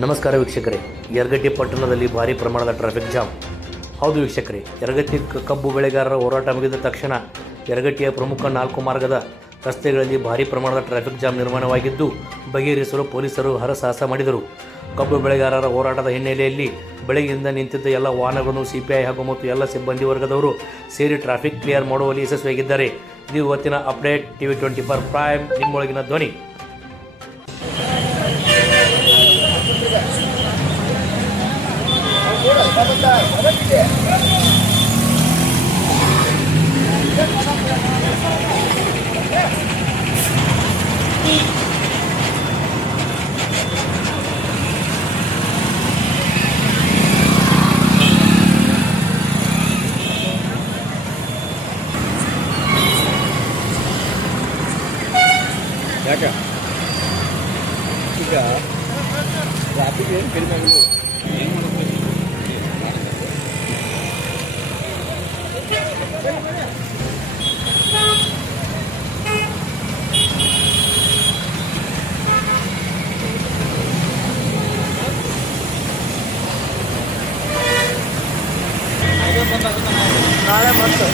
ನಮಸ್ಕಾರ ವೀಕ್ಷಕರೇ. ಯರಗಟ್ಟಿ ಪಟ್ಟಣದಲ್ಲಿ ಭಾರೀ ಪ್ರಮಾಣದ ಟ್ರಾಫಿಕ್ ಜಾಮ್. ಹೌದು ವೀಕ್ಷಕರೇ, ಯರಗಟ್ಟಿ ಕಬ್ಬು ಬೆಳೆಗಾರರ ಹೋರಾಟ ಮುಗಿದ ತಕ್ಷಣ ಯರಗಟ್ಟಿಯ ಪ್ರಮುಖ 4 ಮಾರ್ಗದ ರಸ್ತೆಗಳಲ್ಲಿ ಭಾರೀ ಪ್ರಮಾಣದ ಟ್ರಾಫಿಕ್ ಜಾಮ್ ನಿರ್ಮಾಣವಾಗಿದ್ದು, ಬಗೆಹರಿಸಲು ಪೊಲೀಸರು ಹರಸಾಹಸ ಮಾಡಿದರು. ಕಬ್ಬು ಬೆಳೆಗಾರರ ಹೋರಾಟದ ಹಿನ್ನೆಲೆಯಲ್ಲಿ ಬೆಳಗ್ಗೆಯಿಂದ ನಿಂತಿದ್ದ ಎಲ್ಲ ವಾಹನಗಳನ್ನು ಸಿಪಿಐ ಹಾಗೂ ಮತ್ತು ಎಲ್ಲ ಸಿಬ್ಬಂದಿ ವರ್ಗದವರು ಸೇರಿ ಟ್ರಾಫಿಕ್ ಕ್ಲಿಯರ್ ಮಾಡುವಲ್ಲಿ ಯಶಸ್ವಿಯಾಗಿದ್ದಾರೆ. ಇದು ಇವತ್ತಿನ ಅಪ್ಡೇಟ್. TV 24 ಪ್ರೈಮ್, ನಿಮ್ಮೊಳಗಿನ ಧ್ವನಿ. ಯಾಕೆ ಈಗ ಟ್ರಾಫಿಕ್ ಏನು ಕಡಿಮೆ ಆಗಿಲ್ಲ. ಏನು ಮಾಡಬೇಕು? ನಾಳೆ ಮತ್ತೆ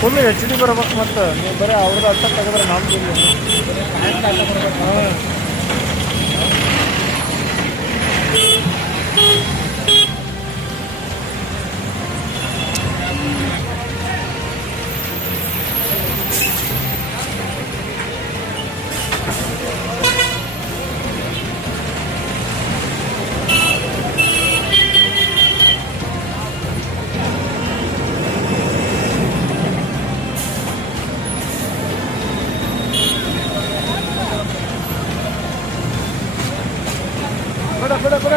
ಫುಲ್ HD ಬರ್ಬೇಕು. ಮತ್ತು ನೀವು ಬರೀ ಅವ್ರದ್ದು ಅರ್ಥ ತೆಗೆದ್ರೆ ನಮ್ದು ಹಾಂ. ಬಿಡ